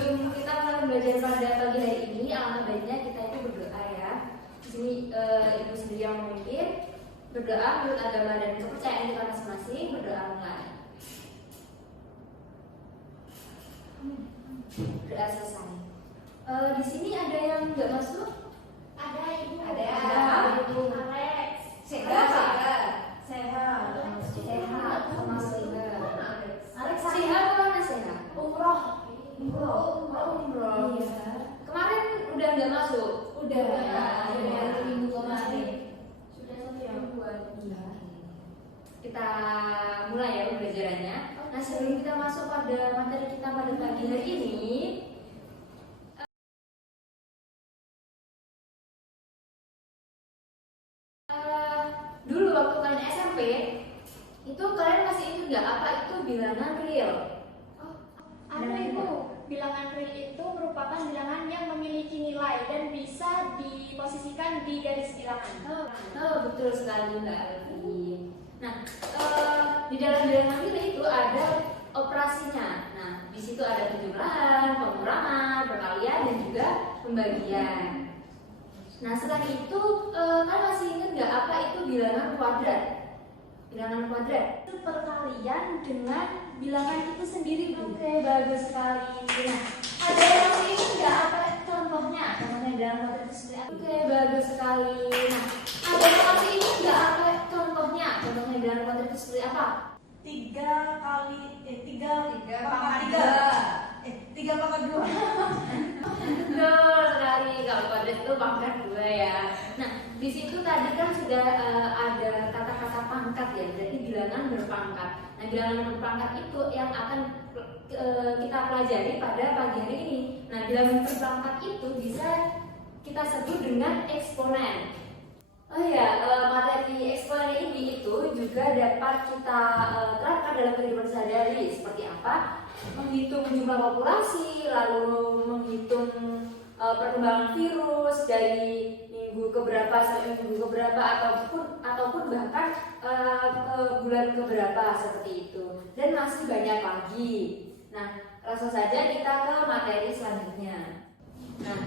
sebelum kita mulai belajar pada pagi hari ini, alangkah baiknya kita itu berdoa ya. Di sini ibu sendiri yang memimpin berdoa menurut agama dan kepercayaan kita masing-masing. Berdoa mulai. Berdoa selesai. Di sini ada yang nggak masuk? Ada ibu. Ada. Ibu. Alex. Sehat. Sehat. Masuk. Alex Sehat mana sehat? Umroh. Umroh. Iya. Kemarin udah nggak masuk? Udah. Dari minggu kemarin. Sudah 1 mingguan. Iya. Kita mulai ya pembelajarannya. Nah, sebelum kita masuk pada materi kita pada pagi hari ini, dulu waktu kalian SMP, itu kalian masih ingat nggak apa itu bilangan real? Ada ibu. Bilangan real itu merupakan bilangan yang memiliki nilai dan bisa diposisikan di garis bilangan. Betul sekali Mbak Alfi. Nah, di dalam bilangan real itu ada operasinya. Nah, di situ ada penjumlahan, pengurangan, perkalian, dan juga pembagian. Nah, selain itu, kan masih ingat nggak apa itu bilangan kuadrat? Bilangan kuadrat Itu perkalian dengan bilangan itu sendiri, Bu. Oke, bagus sekali. Nah, Ada yang masih ingat nggak apa contohnya? contohnya dalam kuadrat itu seperti apa? Oke, bagus sekali. Nah, ada yang masih ingat nggak apa contohnya? Contohnya dalam kuadrat itu seperti apa? 3 pangkat 2. Betul sekali, kalau kuadrat itu pangkat 2 ya. Nah, di situ tadi kan sudah ada kata-kata pangkat ya, berarti bilangan berpangkat. Nah, bilangan berpangkat itu yang akan kita pelajari pada pagi hari ini. Nah, bilangan berpangkat itu bisa kita sebut dengan eksponen. Oh ya, materi eksponen ini itu juga dapat kita terapkan dalam kehidupan sehari-hari. Seperti apa? Menghitung jumlah populasi, lalu menghitung perkembangan virus dari minggu keberapa sampai minggu keberapa, ataupun bahkan bulan keberapa seperti itu. Dan masih banyak lagi. Nah, langsung saja kita ke materi selanjutnya. Nah,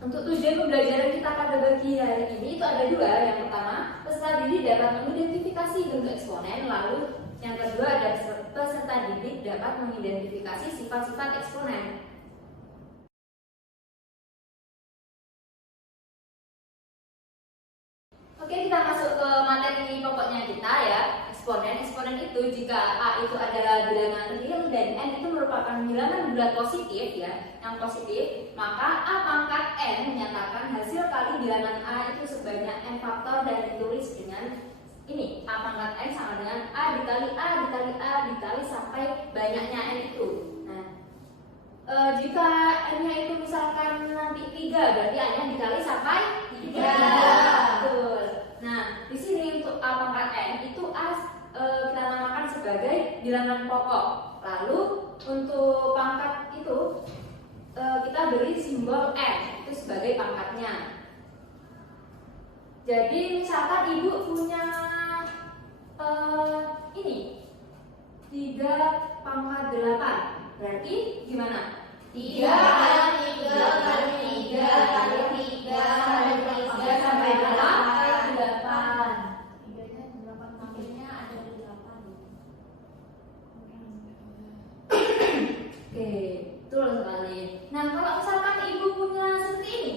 untuk tujuan pembelajaran kita pada pagi hari ini itu ada 2. Yang pertama, peserta didik dapat mengidentifikasi bentuk eksponen. Lalu yang kedua ada peserta didik dapat mengidentifikasi sifat-sifat eksponen. Oke, kita masuk ke materi pokoknya kita ya. Eksponen itu jika A itu adalah bilangan real dan N itu merupakan bilangan bulat positif ya, yang positif, maka A pangkat N menyatakan hasil kali bilangan A itu sebanyak N faktor dan ditulis dengan ini, A pangkat N sama dengan A dikali A dikali A dikali sampai banyaknya N itu. Nah, jika N-nya itu misalkan nanti 3, berarti A-nya dikali sampai 3. Betul. Nah, di sini untuk A pangkat N itu A kita namakan sebagai bilangan pokok. Lalu untuk pangkat itu kita beri simbol N itu sebagai pangkatnya. Jadi misalkan ibu punya ini 3 pangkat 8, berarti gimana? 3 kali 3 kali 3 kali 3 kali 3 sampai 8. 3-nya 8, maksudnya ada 8. Oke, betul sekali. Nah, kalau misalkan ibu punya seperti ini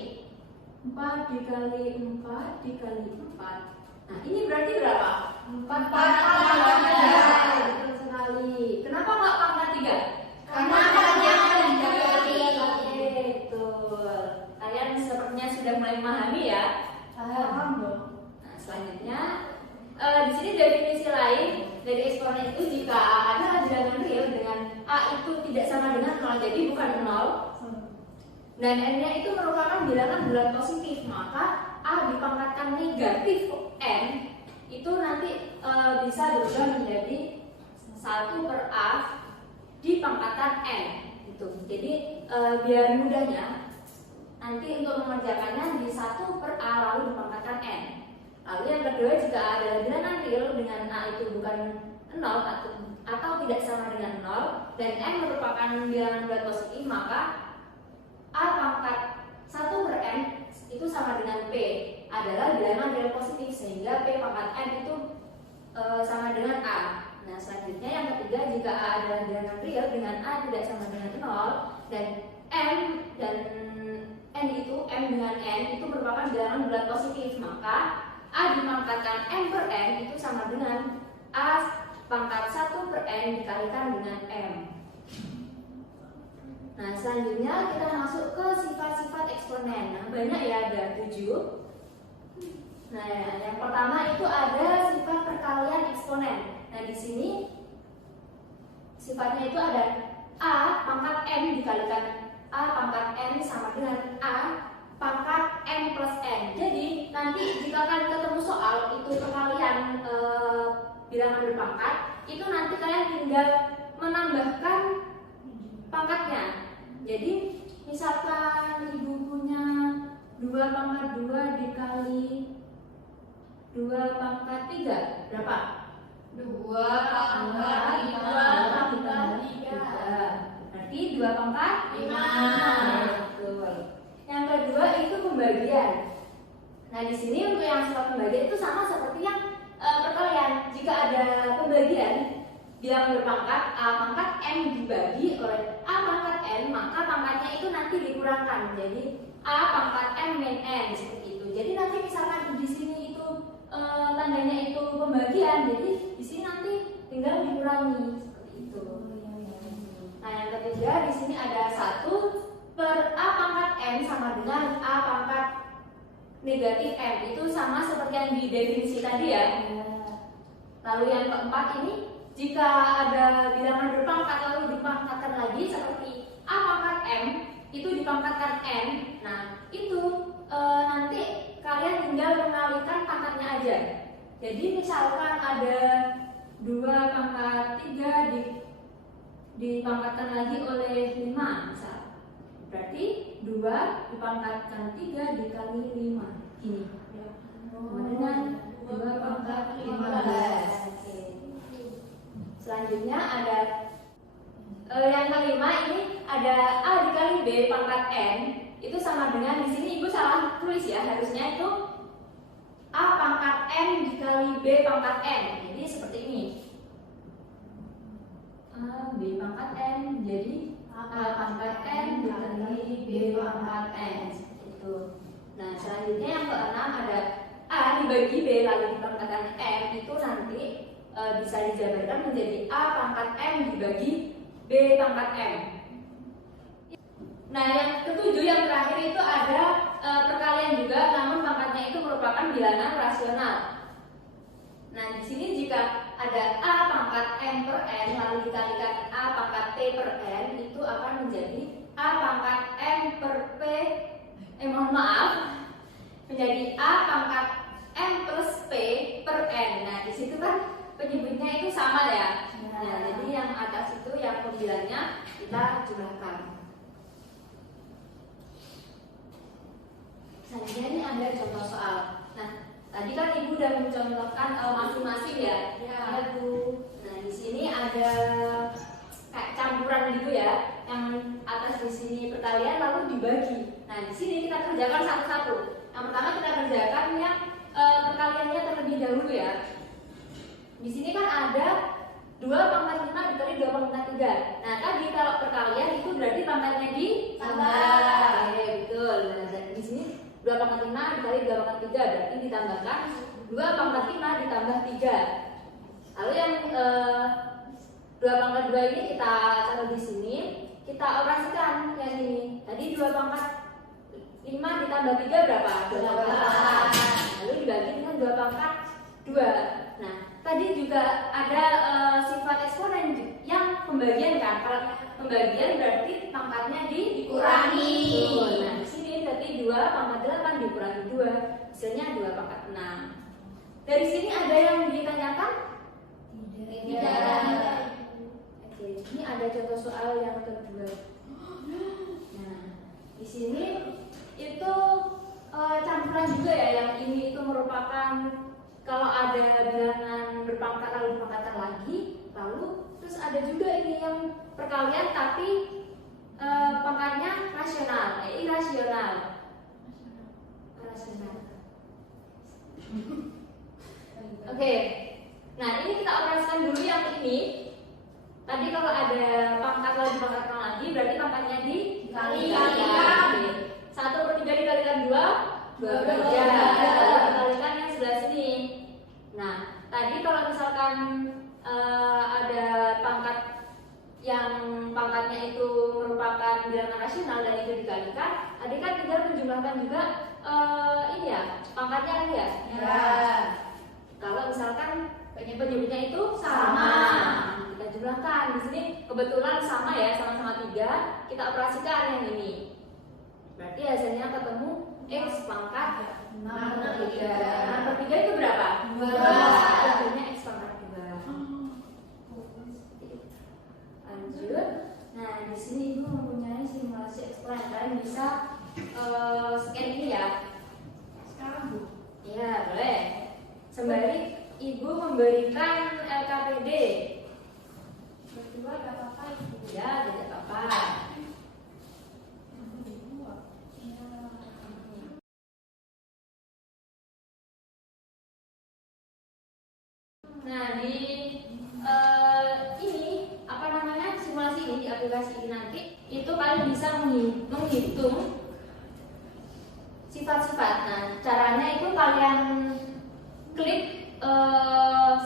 4 dikali 4 dikali 4. Nah, ini berarti berapa? 4 pangkat 3. Betul sekali. Kenapa nggak pangkat 3? Karena hanya 3 kali. Oke, betul. Kalian sepertinya sudah mulai memahami ya? Paham dong. Nah, selanjutnya di sini definisi lain dari eksponen itu jika A adalah bilangan real dengan A itu tidak sama dengan 0, jadi bukan 0, dan N-nya itu merupakan bilangan bulat positif, maka A dipangkatkan negatif N itu nanti bisa berubah menjadi 1/A di pangkatan N gitu. Jadi biar mudahnya nanti untuk mengerjakannya di 1/A lalu dipangkatkan N. Lalu yang kedua, jika ada bilangan real dengan A itu bukan 0 atau tidak sama dengan 0, dan n merupakan bilangan bulat positif, maka a pangkat 1 per n itu sama dengan p adalah bilangan real positif, sehingga p pangkat n itu sama dengan a. Nah, selanjutnya yang ketiga, jika a adalah bilangan real dengan a tidak sama dengan 0 dan m dengan n itu merupakan bilangan bulat positif, maka a dipangkatkan m per n itu sama dengan a pangkat 1 per n dikalikan dengan m. Nah, selanjutnya kita masuk ke sifat-sifat eksponen. Nah, banyak ya, ada 7. Nah, yang pertama itu ada sifat perkalian eksponen. Nah, di sini sifatnya itu ada a pangkat n dikalikan a pangkat n sama dengan a pangkat n plus n. Jadi nanti jika kalian ketemu soal itu perkalian bilangan berpangkat, itu nanti kalian tinggal menambahkan pangkatnya. Jadi misalkan ibu punya 2 pangkat 2 dikali 2 pangkat 3 berapa? 2 pangkat 5 pangkat 3. Berarti 2 pangkat 5. Betul. Yang kedua itu pembagian. Nah, di sini untuk yang sifat pembagian itu sama seperti yang perkalian. Jika ada pembagian bilangan berpangkat a pangkat n dibagi oleh a pangkat n, maka pangkatnya itu nanti dikurangkan menjadi a pangkat n min n, seperti itu. Jadi nanti misalkan di sini itu tandanya itu pembagian, jadi di sini nanti tinggal dikurangi, seperti itu. Nah, yang ketiga di sini ada 1 per a pangkat n sama dengan a pangkat negatif m, itu sama seperti yang di definisi tadi ya. Lalu yang keempat ini, jika ada bilangan berpangkat lalu dipangkatkan lagi seperti a pangkat m itu dipangkatkan n. Nah, itu nanti kalian tinggal mengalikan pangkatnya aja. Jadi misalkan ada 2 pangkat 3 dipangkatkan lagi oleh 5 misal. Berarti 2 dipangkatkan 3 dikali 5. Gini. Sama dengan 2 pangkat 15. Selanjutnya ada yang kelima, ini ada a dikali b pangkat n itu sama dengan, di sini ibu salah tulis ya, harusnya itu a pangkat n dikali b pangkat n. Jadi seperti ini, a b pangkat n jadi a pangkat n dikali b pangkat n, seperti itu. Nah, selanjutnya yang keenam ada a dibagi b lalu dipangkatkan m, itu nanti bisa dijabarkan menjadi a pangkat m dibagi b pangkat m. Nah, yang ketujuh, yang terakhir itu ada perkalian juga, namun pangkatnya itu merupakan bilangan rasional. Nah, di sini jika ada a pangkat m per n lalu dikalikan a pangkat p per n, itu akan menjadi a pangkat m per p menjadi a pangkat m plus p per n. Nah, di situ kan penyebutnya itu sama ya. Nah, jadi yang atas itu yang pembilangnya kita jumlahkan. Selanjutnya ini ada contoh soal. Nah, tadi kan ibu udah mencontohkan masing-masing ya. Ya, Bu. Nah, di sini ada kayak campuran gitu ya. Yang atas di sini perkalian lalu dibagi. Nah, di sini kita kerjakan satu-satu. Yang pertama kita kerjakan yang perkaliannya terlebih dahulu ya. Di sini kan ada 2 pangkat 5 dikali 2 pangkat 3. Nah, tadi kalau perkalian itu berarti pangkatnya ditambah. Oke, betul. Nah, di sini 2 pangkat 5 dikali 2 pangkat 3 berarti ditambahkan 2 pangkat 5 ditambah 3. Lalu yang 2 pangkat 2 ini kita taruh di sini, kita operasikan yang ini. Tadi 2 pangkat 5 ditambah 3 berapa? 8. Lalu dibagi dengan 2 pangkat 2. Nah, tadi juga ada sifat eksponen yang pembagian kan. Kalau pembagian berarti pangkatnya dikurangi. Nah, di sini berarti 2 pangkat 8 dikurangi 2, hasilnya 2 pangkat 6. Dari sini ada yang ditanyakan? Tidak. Oke, ini ada contoh soal yang kedua. Nah, di sini itu campuran juga ya. Yang ini itu merupakan kalau ada bilangan berpangkat lalu dipangkatkan lagi, Lalu terus ada juga ini yang perkalian tapi pangkatnya rasional, irasional. Rasional. Oke. Nah, ini kita operasikan dulu yang ini. Tadi kalau ada pangkat lagi, berarti pangkatnya dikalikan. 1/3 dikalikan 2, 2/3. Dikalikan yang sebelah sini. Nah, tadi kalau misalkan ada pangkat yang pangkatnya itu merupakan bilangan rasional dan itu dikalikan, tadi kan tinggal menjumlahkan juga ini ya, pangkatnya kan ya? Ya. Kalau misalkan penyebutnya itu sama, kita jumlahkan. Di sini kebetulan sama ya, sama-sama 3. Kita operasikan yang ini. Berarti hasilnya ketemu X pangkat 6/3. 6/3 itu berapa? 12. Hasilnya X pangkat 2. Lanjut. Nah, di sini Ibu mempunyai simulasi eksponen. Kalian bisa scan ini ya. Sekarang Bu. Iya, boleh. Sembari Ibu memberikan LKPD. Berdua gak apa-apa Ibu. Ya, tidak apa-apa. Nah, di ini apa namanya, simulasi ini, di aplikasi ini nanti itu kalian bisa menghitung sifat-sifat. Nah, caranya itu kalian klik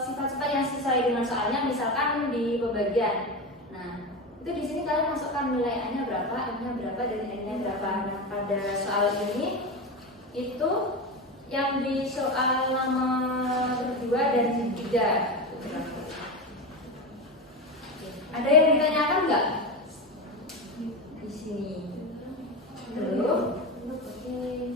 sifat-sifat yang sesuai dengan soalnya, misalkan di pembagian. Nah, itu di sini kalian masukkan nilai A-nya berapa, M-nya berapa, dan N-nya berapa. Nah, pada soal ini itu yang di soal nomor 2 dan 3. Ada yang ditanyakan nggak di sini? Belum? Oke.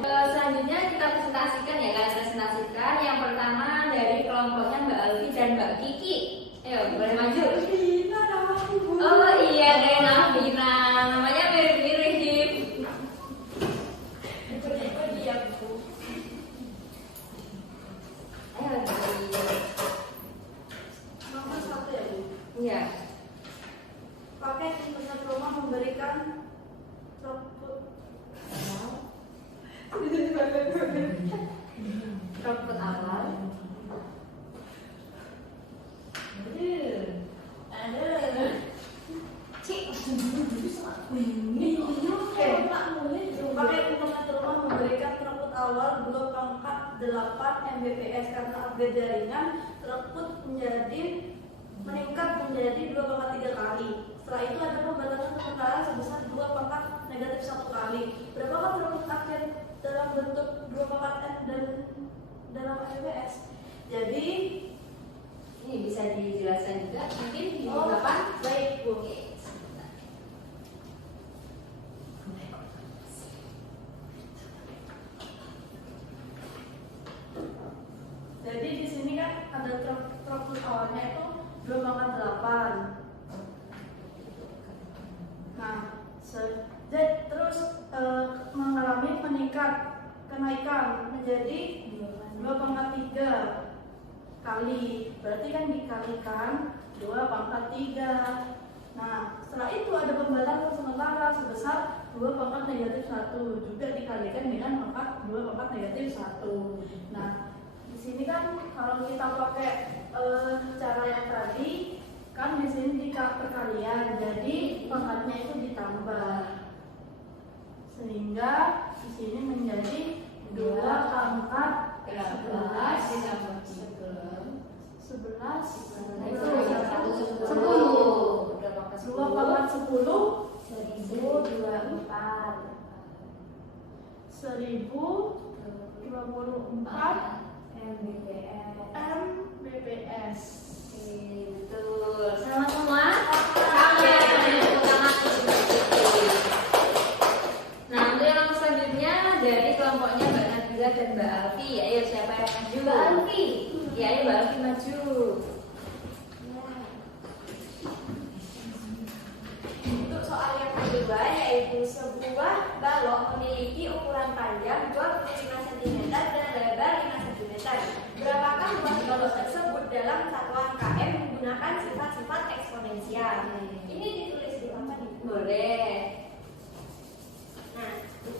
Selanjutnya kita presentasikan ya, kalian presentasikan. Yang pertama dari kelompoknya Mbak Alfi dan Mbak Kiki. Ayo, boleh maju. Oh iya, kayak Nafira. Namanya mirip-mirip. Ikut-ikut dia, Bu. Ayo, Nomor 1 ya, Bu. iya. Paket internet rumah memberikan Robot awal. Paket internet rumah memberikan throughput awal 2/8 Mbps karena upgrade jaringan throughput meningkat menjadi 2/3 kali. Setelah itu ada pembatasan sementara sebesar 2/-1 kali. Berapakah throughput akhir dalam bentuk 2/n dan dalam Mbps? Jadi Ini bisa dijelaskan juga mungkin di Oh, papan. baik, Bu. Oke. Jadi di sini kan ada throughput awalnya itu 2/8. Nah, terus mengalami kenaikan menjadi 2/3 kali. Berarti kan dikalikan 2/3. Nah, setelah itu ada pembatasan sementara sebesar 2/-1 juga dikalikan dengan pangkat 2/-1. Nah, di sini kan kalau kita pakai cara yang tadi kan di sini perkalian, jadi pangkatnya itu ditambah sehingga di sini menjadi 2/11 Itu 10 10. 2/10 1024 1024 Mbps. Mbps. Oke, betul. Selamat semua. Sampai tepuk tangan untuk Mbak Kiki. Nah, untuk yang selanjutnya dari kelompoknya Mbak Nabila dan Mbak Alfi. Ayo siapa yang maju? Mbak Alfi. Ya, ayo Mbak Alfi maju. Untuk soal yang kedua yaitu sebuah balok memiliki ukuran panjang 25 cm dan lebar 5 cm. Berapakah luas balok tersebut dalam satuan km menggunakan sifat-sifat eksponensial? Ini ditulis di apa nih? Boleh. Nah,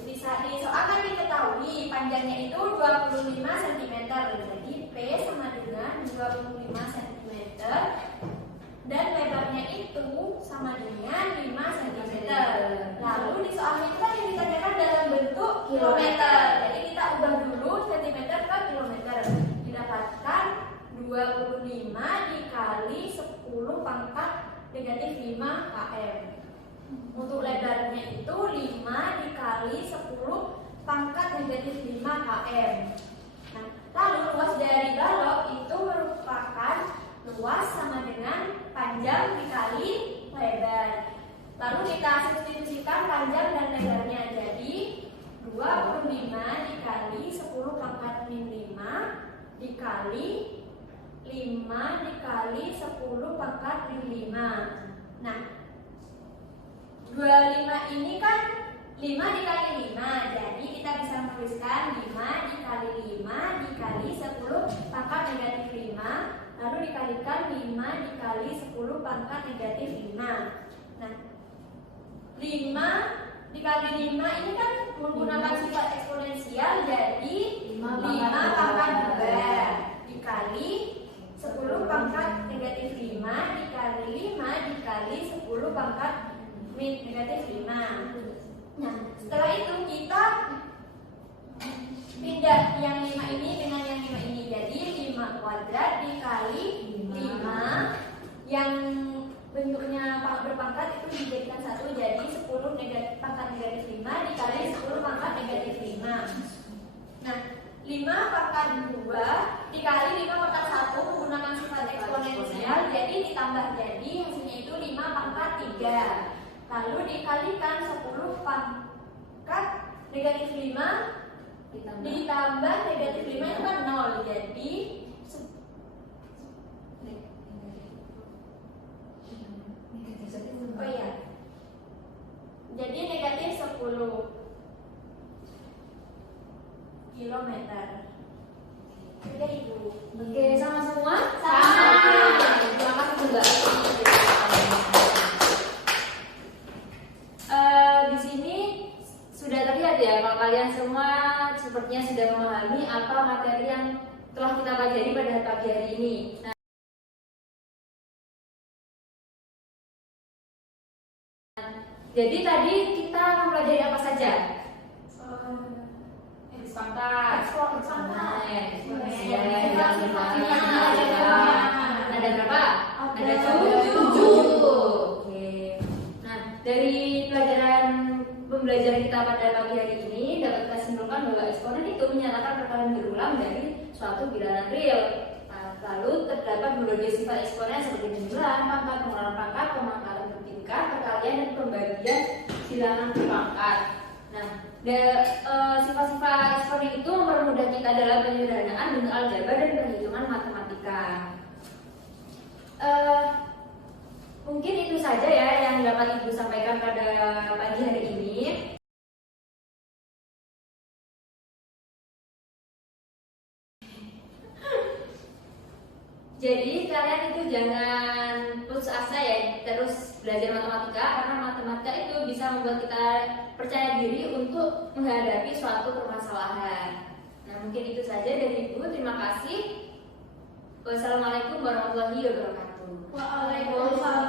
bisa disoalkan diketahui panjangnya itu 25 cm. Jadi P sama dengan 25 cm dan lebarnya itu sama dengan 5 cm. Lalu di soal itu kan yang ditanyakan dalam bentuk kilometer. Jadi kita ubah dulu cm ke kilometer. Didapatkan 25 dikali 10 pangkat negatif 5 km. Untuk lebarnya itu 5 dikali 10 pangkat negatif 5 km. Nah, lalu luas dari balok itu merupakan luas sama dengan panjang dikali lebar. Lalu kita substitusikan panjang dan lebarnya. Jadi 25 dikali 10 pangkat min 5 dikali 5 dikali 10 pangkat min 5. Nah, 25 ini kan 5 dikali 5. Jadi kita bisa menuliskan 5 dikali 5 dikali 10 pangkat negatif 5. Lalu dikalikan 5 dikali 10 pangkat negatif 5. Nah, 5 dikali 5 ini kan menggunakan sifat eksponensial. Jadi 5 pangkat 2 dikali 10 pangkat negatif 5 dikali 5 dikali 10 pangkat negatif 5. Nah, setelah itu kita pindah yang 5 ini dengan yang 5 ini. Jadi 5 kuadrat dikali 5 yang bentuknya berpangkat itu dijadikan 1. Jadi 10 pangkat negatif 5 dikali 10 pangkat negatif 5. Nah, 5 pangkat 2 dikali 5 pangkat 1 menggunakan sifat eksponensial. Jadi ditambah, jadi hasilnya itu 5 pangkat 3. Lalu dikalikan 10 pangkat negatif 5 ditambah negatif 5 itu kan 0. Jadi oh iya, jadi negatif 10 kilometer. Oke Ibu. Oke, sama semua? Sama. Terima kasih Mbak. Di sini sudah terlihat ya kalau kalian semua sepertinya sudah memahami apa materi yang telah kita pelajari pada pagi hari ini. Nah, jadi tadi kita mempelajari apa saja? Pangkat. Nah, ya, ada berapa? Ada 7. Oke. Nah, dari pelajaran pembelajaran kita pada pagi hari ini dapat kita simpulkan bahwa eksponen itu menyatakan perkalian berulang dari suatu bilangan real. Nah, lalu terdapat berbagai sifat eksponen seperti penjumlahan pangkat, pengurangan pangkat, pemangkatan bertingkat, perkalian dan pembagian bilangan berpangkat. Nah, sifat-sifat eksponen itu mempermudah kita dalam penyederhanaan bentuk aljabar dan perhitungan matematika. Mungkin itu saja ya yang dapat Ibu sampaikan pada pagi hari ini. Jadi kalian itu jangan putus asa ya terus belajar matematika, karena matematika itu bisa membuat kita percaya diri untuk menghadapi suatu permasalahan. Nah, mungkin itu saja dari Ibu. Terima kasih. Wassalamualaikum warahmatullahi wabarakatuh. Waalaikumsalam.